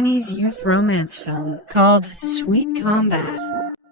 Chinese youth romance film called Sweet Combat.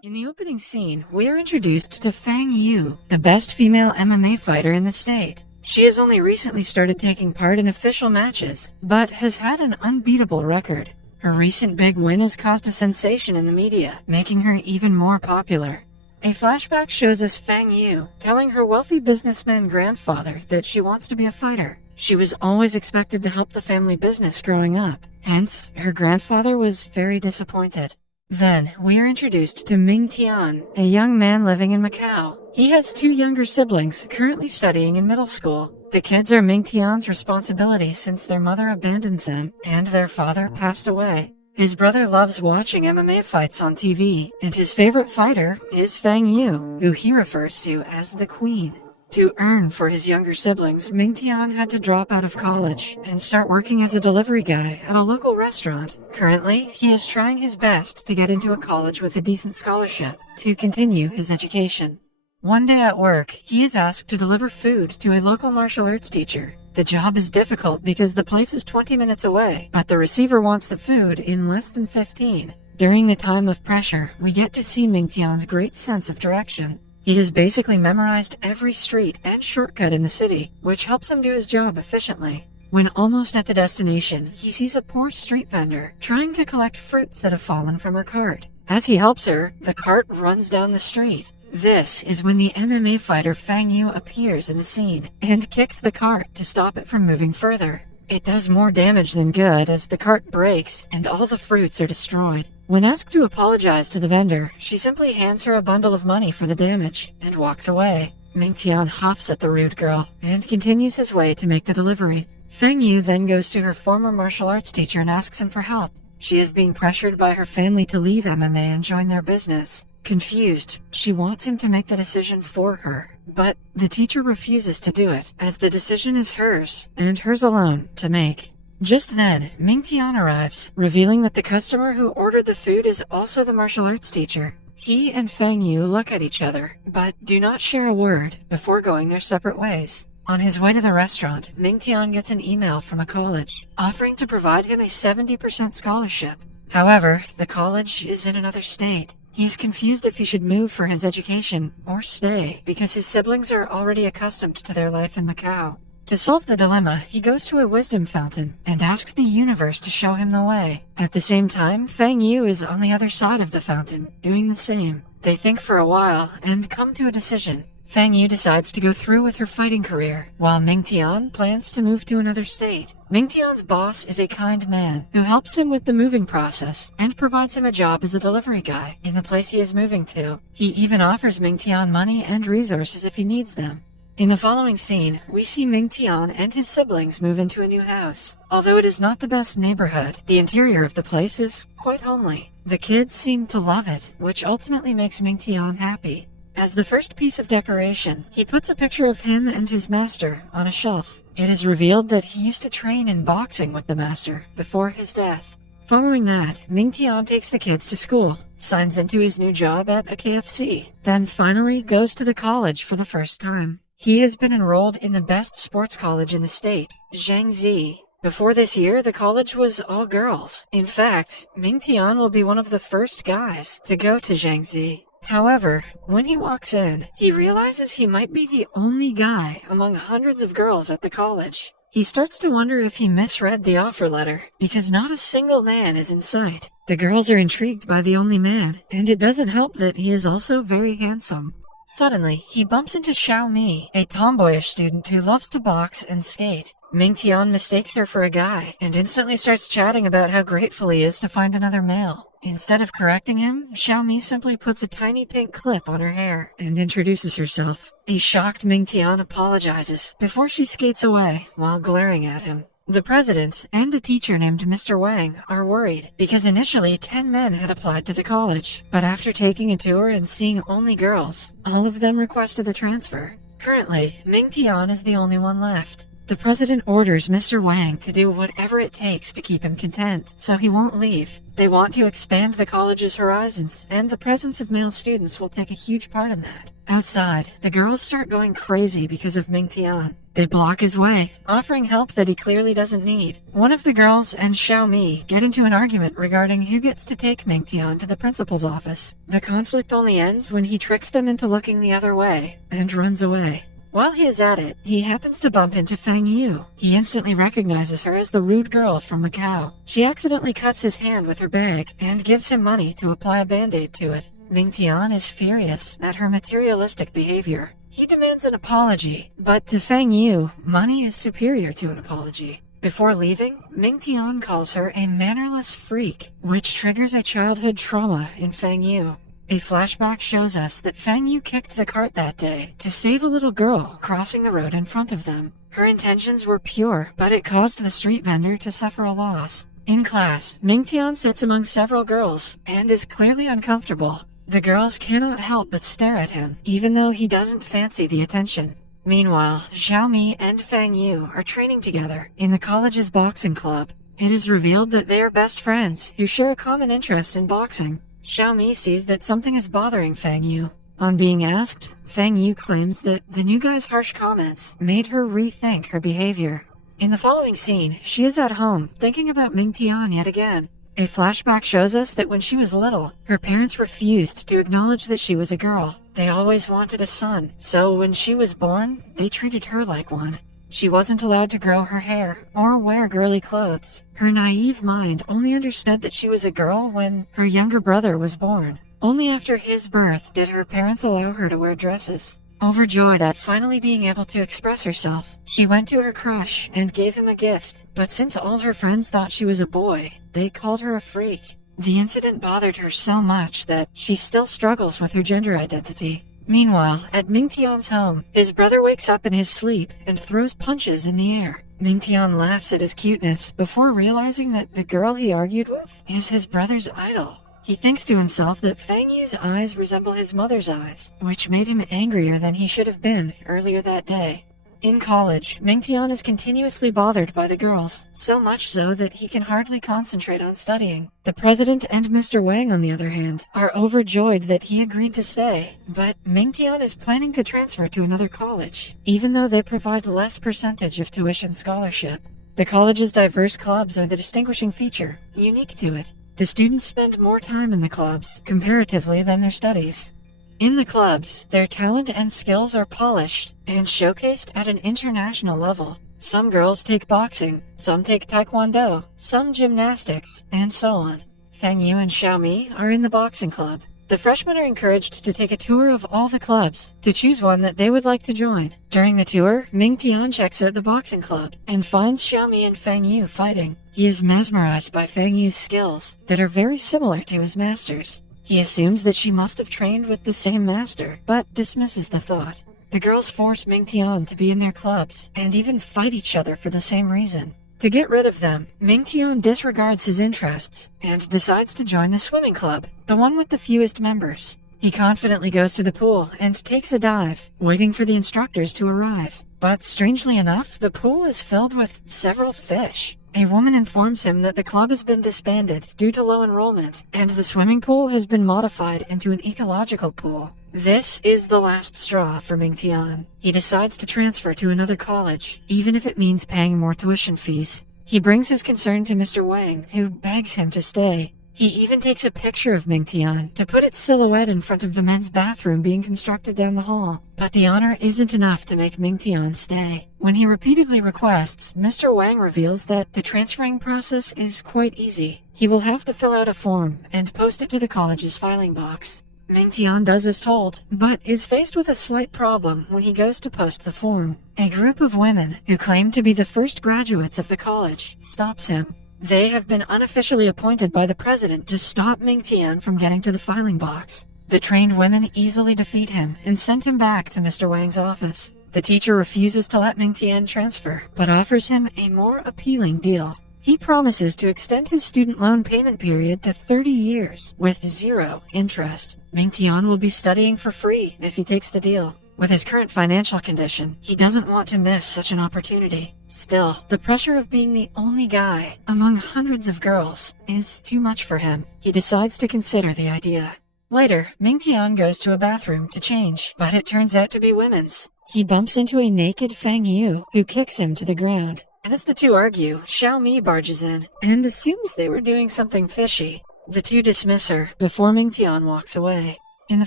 In the opening scene, we are introduced to Fang Yu, the best female MMA fighter in the state. She has only recently started taking part in official matches, but has had an unbeatable record. Her recent big win has caused a sensation in the media, making her even more popular. A flashback shows us Fang Yu telling her wealthy businessman grandfather that she wants to be a fighter. She was always expected to help the family business growing up, hence, her grandfather was very disappointed. Then, we are introduced to Ming Tian, a young man living in Macau. He has two younger siblings currently studying in middle school. The kids are Ming Tian's responsibility since their mother abandoned them and their father passed away. His brother loves watching MMA fights on TV, and his favorite fighter is Fang Yu, who he refers to as the Queen. To earn for his younger siblings, Ming Tian had to drop out of college and start working as a delivery guy at a local restaurant. Currently, he is trying his best to get into a college with a decent scholarship to continue his education. One day at work, he is asked to deliver food to a local martial arts teacher. The job is difficult because the place is 20 minutes away, but the receiver wants the food in less than 15. During the time of pressure, we get to see Ming Tian's great sense of direction. He has basically memorized every street and shortcut in the city, which helps him do his job efficiently. When almost at the destination, he sees a poor street vendor trying to collect fruits that have fallen from her cart. As he helps her, the cart runs down the street. This is when the MMA fighter Fang Yu appears in the scene and kicks the cart to stop it from moving further. It does more damage than good as the cart breaks and all the fruits are destroyed. When asked to apologize to the vendor, she simply hands her a bundle of money for the damage and walks away. Ming Tian huffs at the rude girl and continues his way to make the delivery. Fang Yu then goes to her former martial arts teacher and asks him for help. She is being pressured by her family to leave MMA and join their business. Confused, she wants him to make the decision for her, but the teacher refuses to do it, as the decision is hers, and hers alone, to make. Just then, Ming Tian arrives, revealing that the customer who ordered the food is also the martial arts teacher. He and Fang Yu look at each other, but do not share a word before going their separate ways. On his way to the restaurant, Ming Tian gets an email from a college, offering to provide him a 70% scholarship. However, the college is in another state. He's confused if he should move for his education or stay, because his siblings are already accustomed to their life in Macau. To solve the dilemma, he goes to a wisdom fountain and asks the universe to show him the way. At the same time, Fang Yu is on the other side of the fountain, doing the same. They think for a while and come to a decision. Fang Yu decides to go through with her fighting career, while Ming Tian plans to move to another state. Ming Tian's boss is a kind man who helps him with the moving process and provides him a job as a delivery guy in the place he is moving to. He even offers Ming Tian money and resources if he needs them. In the following scene, we see Ming Tian and his siblings move into a new house. Although it is not the best neighborhood, the interior of the place is quite homely. The kids seem to love it, which ultimately makes Ming Tian happy. As the first piece of decoration, he puts a picture of him and his master on a shelf. It is revealed that he used to train in boxing with the master before his death. Following that, Ming Tian takes the kids to school, signs into his new job at a KFC, then finally goes to the college for the first time. He has been enrolled in the best sports college in the state, Jiangxi. Before this year, the college was all girls. In fact, Ming Tian will be one of the first guys to go to Jiangxi. However, when he walks in, he realizes he might be the only guy among hundreds of girls at the college. He starts to wonder if he misread the offer letter, because not a single man is in sight. The girls are intrigued by the only man, and it doesn't help that he is also very handsome. Suddenly, he bumps into Xiaomi, a tomboyish student who loves to box and skate. Ming Tian mistakes her for a guy, and instantly starts chatting about how grateful he is to find another male. Instead of correcting him, Xiaomi simply puts a tiny pink clip on her hair and introduces herself. A shocked Ming Tian apologizes before she skates away while glaring at him. The president and a teacher named Mr. Wang are worried because initially 10 men had applied to the college, but after taking a tour and seeing only girls, all of them requested a transfer. Currently, Ming Tian is the only one left. The president orders Mr. Wang to do whatever it takes to keep him content, so he won't leave. They want to expand the college's horizons, and the presence of male students will take a huge part in that. Outside, the girls start going crazy because of Ming Tian. They block his way, offering help that he clearly doesn't need. One of the girls and Xiaomi get into an argument regarding who gets to take Mingtian to the principal's office. The conflict only ends when he tricks them into looking the other way and runs away. While he is at it, he happens to bump into Fang Yu. He instantly recognizes her as the rude girl from Macau. She accidentally cuts his hand with her bag and gives him money to apply a band-aid to it. Mingtian is furious at her materialistic behavior. He demands an apology, but to Fang Yu, money is superior to an apology. Before leaving, Mingtian calls her a mannerless freak, which triggers a childhood trauma in Fang Yu. A flashback shows us that Fang Yu kicked the cart that day to save a little girl crossing the road in front of them. Her intentions were pure, but it caused the street vendor to suffer a loss. In class, Mingtian sits among several girls and is clearly uncomfortable. The girls cannot help but stare at him, even though he doesn't fancy the attention. Meanwhile, Xiaomi and Fang Yu are training together in the college's boxing club. It is revealed that they are best friends who share a common interest in boxing. Xiaomi sees that something is bothering Fang Yu. On being asked, Fang Yu claims that the new guy's harsh comments made her rethink her behavior. In the following scene, she is at home, thinking about Mingtian yet again. A flashback shows us that when she was little, her parents refused to acknowledge that she was a girl. They always wanted a son, so when she was born, they treated her like one. She wasn't allowed to grow her hair or wear girly clothes. Her naive mind only understood that she was a girl when her younger brother was born. Only after his birth did her parents allow her to wear dresses. Overjoyed at finally being able to express herself, she went to her crush and gave him a gift. But since all her friends thought she was a boy, they called her a freak. The incident bothered her so much that she still struggles with her gender identity. Meanwhile, at Mingtian's home, his brother wakes up in his sleep and throws punches in the air. Mingtian laughs at his cuteness before realizing that the girl he argued with is his brother's idol. He thinks to himself that Fang Yu's eyes resemble his mother's eyes, which made him angrier than he should have been earlier that day. In college, Mingtian is continuously bothered by the girls, so much so that he can hardly concentrate on studying. The president and Mr. Wang, on the other hand, are overjoyed that he agreed to stay, but Mingtian is planning to transfer to another college, even though they provide less percentage of tuition scholarship. The college's diverse clubs are the distinguishing feature, unique to it. The students spend more time in the clubs, comparatively, than their studies. In the clubs, their talent and skills are polished and showcased at an international level. Some girls take boxing, some take taekwondo, some gymnastics, and so on. Fang Yu and Xiaomi are in the boxing club. The freshmen are encouraged to take a tour of all the clubs to choose one that they would like to join. During the tour, Mingtian checks out the boxing club and finds Xiaomi and Fang Yu fighting. He is mesmerized by Fang Yu's skills that are very similar to his master's. He assumes that she must have trained with the same master, but dismisses the thought. The girls force Mingtian to be in their clubs, and even fight each other for the same reason. To get rid of them, Mingtian disregards his interests, and decides to join the swimming club, the one with the fewest members. He confidently goes to the pool and takes a dive, waiting for the instructors to arrive. But strangely enough, the pool is filled with several fish. A woman informs him that the club has been disbanded due to low enrollment, and the swimming pool has been modified into an ecological pool. This is the last straw for Mingtian. He decides to transfer to another college, even if it means paying more tuition fees. He brings his concern to Mr. Wang, who begs him to stay. He even takes a picture of Mingtian to put its silhouette in front of the men's bathroom being constructed down the hall. But the honor isn't enough to make Mingtian stay. When he repeatedly requests, Mr. Wang reveals that the transferring process is quite easy. He will have to fill out a form and post it to the college's filing box. Mingtian does as told, but is faced with a slight problem when he goes to post the form. A group of women, who claim to be the first graduates of the college, stops him. They have been unofficially appointed by the president to stop Mingtian from getting to the filing box. The trained women easily defeat him and send him back to Mr. Wang's office. The teacher refuses to let Mingtian transfer, but offers him a more appealing deal. He promises to extend his student loan payment period to 30 years with 0 interest. Mingtian will be studying for free if he takes the deal. With his current financial condition, he doesn't want to miss such an opportunity. Still, the pressure of being the only guy among hundreds of girls is too much for him. He decides to consider the idea. Later, Mingtian goes to a bathroom to change, but it turns out to be women's. he bumps into a naked Fang Yu, who kicks him to the ground. As the two argue, Xiaomi barges in and assumes they were doing something fishy. The two dismiss her before Mingtian walks away. In the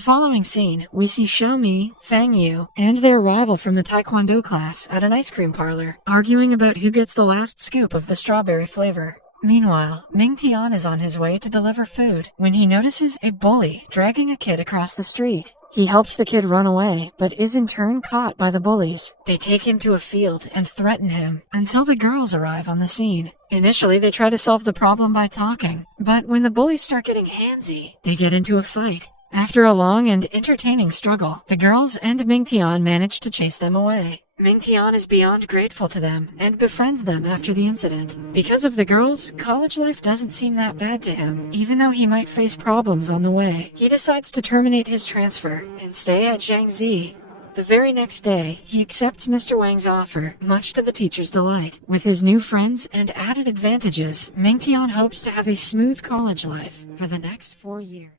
following scene, we see Xiaomi, Fang Yu, and their rival from the Taekwondo class at an ice cream parlor, arguing about who gets the last scoop of the strawberry flavor. Meanwhile, Mingtian is on his way to deliver food when he notices a bully dragging a kid across the street. He helps the kid run away, but is in turn caught by the bullies. They take him to a field and threaten him until the girls arrive on the scene. Initially, they try to solve the problem by talking, but when the bullies start getting handsy, they get into a fight. After a long and entertaining struggle, the girls and Mingtian manage to chase them away. Mingtian is beyond grateful to them and befriends them after the incident. Because of the girls, college life doesn't seem that bad to him, even though he might face problems on the way. He decides to terminate his transfer and stay at Jiangxi. The very next day, he accepts Mr. Wang's offer, much to the teacher's delight. With his new friends and added advantages, Mingtian hopes to have a smooth college life for the next 4 years.